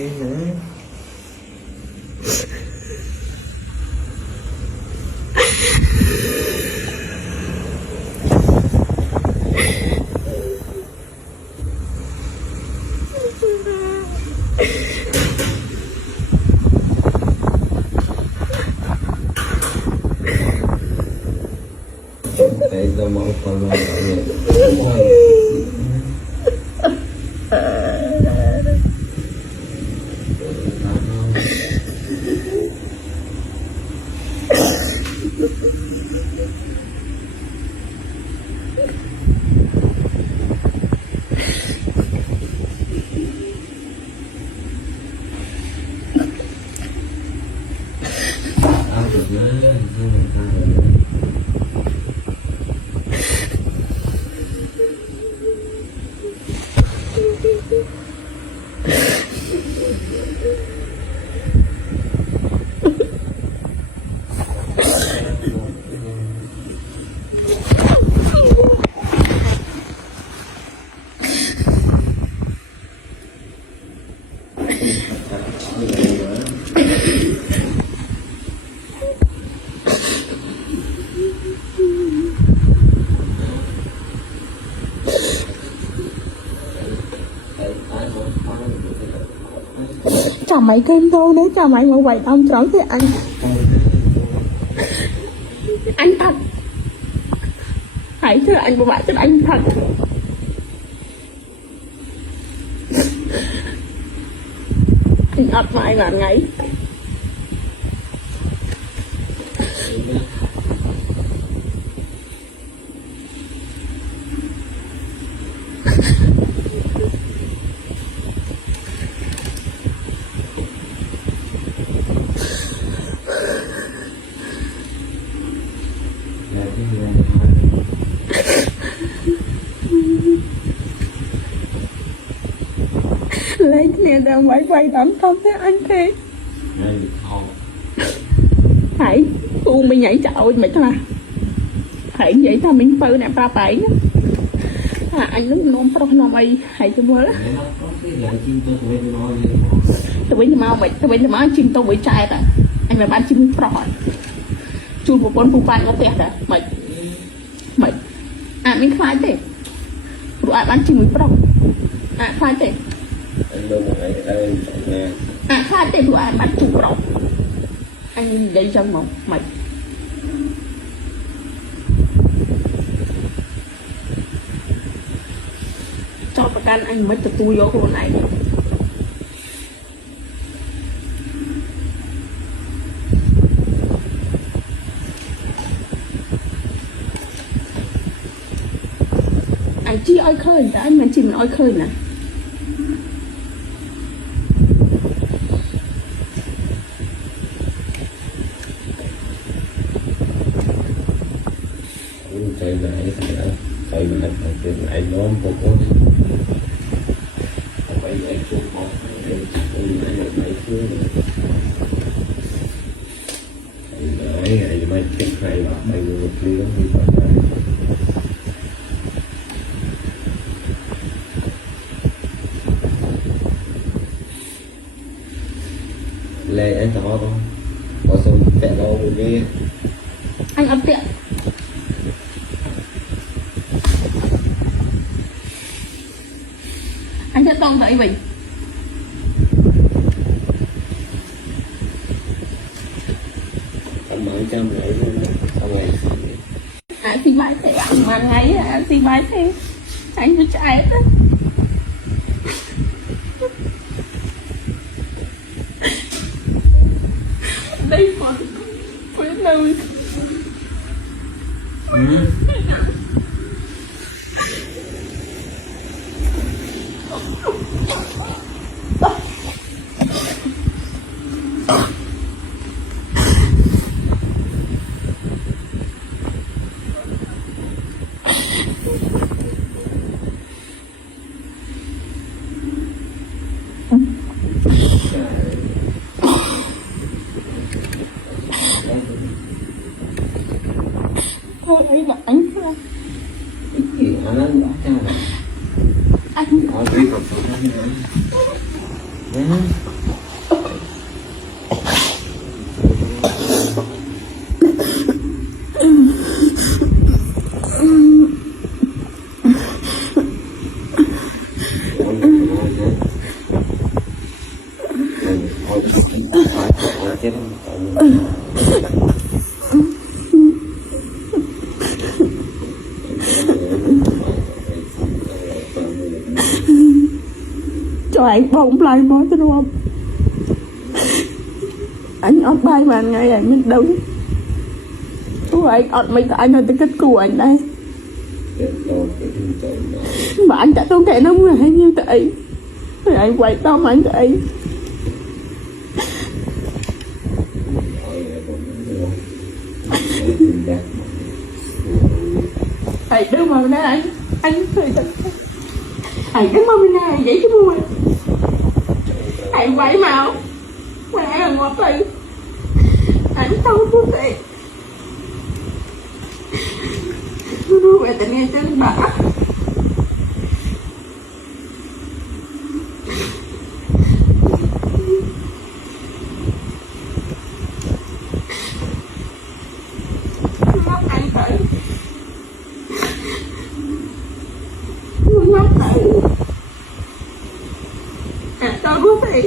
Tại sao mà con lo vậy? Chào mày kênh thôi, nếu chào mày mà vậy ông trống thì anh thật. Hãy thưa anh của bạn cho anh thật. Anh ập mãi là ngày lấy nè đang quay đám không thấy anh thế. Hãy u mình nhảy chậu mày thôi mà. Hãy vậy thôi mình phơi nè ba bảy anh lúc nôm pro nôm ấy hãy cho mua đó. Tôi bây giờ mau chim tôi với trai rồi anh phải bán chim pro chui một con phụ bạn có tiền rồi mày mình khai thế rồi bán chim pro khai thế khai thế rồi bán chim pro anh đây trong một mày choประกัน anh mới từ tôi vô con này anh chỉ oi khơi đã anh mình chỉ mình oi khơi nè Tại lại nó một con phải vậy xuống một lại một bảy phương mày chết hay là mày người kia đó đi vào đây lê anh to không có xong tẹt đâu đi anh ấp tiện anh sẽ tông vậy mình anh mở trăm lại luôn xong rồi xin bái thế anh mà ngay xin bái thế anh cứ chạy hết đây còn quên đâu thôi ấy là anh thì anh anh biết rồi cho anh bông lại mối tôi đúng không anh ọt bài mà ngày anh mình đâu của anh ọt mấy anh là tư cách của anh đây mà anh đã tôi kể nó người hay như vậy rồi anh quay tao anh vậy thầy đưa mà bên đây anh thầy đứng mà bên này vậy chứ mua thầy quay màu mẹ là ngọt thầy anh không có tiền nó về tình nghe chân bà tao có thể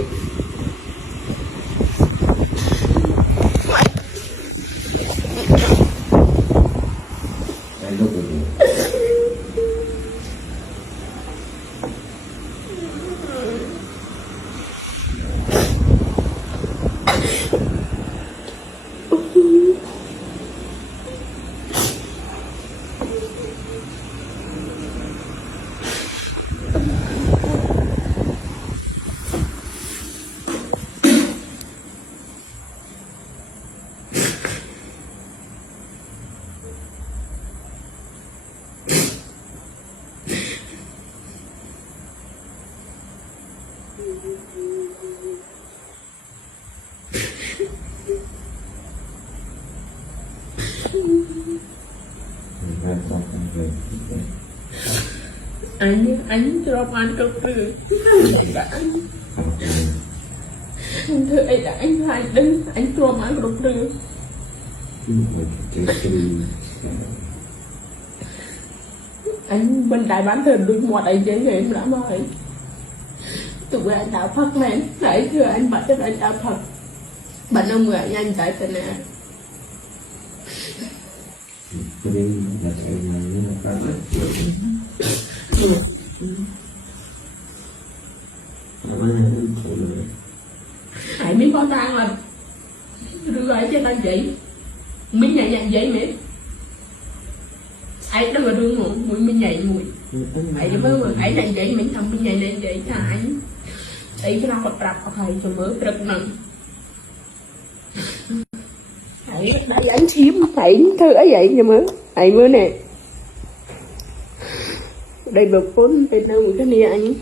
anh cho anh câu từ anh thưa anh đã anh hai đứng anh cho anh câu từ anh bên đại bán thờ đuôi một anh dễ em lắm rồi tụi anh đạo Phật men nãy thưa anh bắt cho anh đạo Phật bạn ông người anh tại tên nè hãy biết có tang là đưa ấy cho tao vậy mình nhảy nhảy vậy mẹ ấy đưa đưa ngủ mũi mình nhảy mũi ấy mới ấy này vậy mình thầm mình nhảy lên vậy cho anh ấy cho nó còn trap thầy cho mới rất nặng ấy đấy anh chim thấy thưa ấy vậy nhưng mà ấy mới nè đây bực vốn bên đâu cái này anh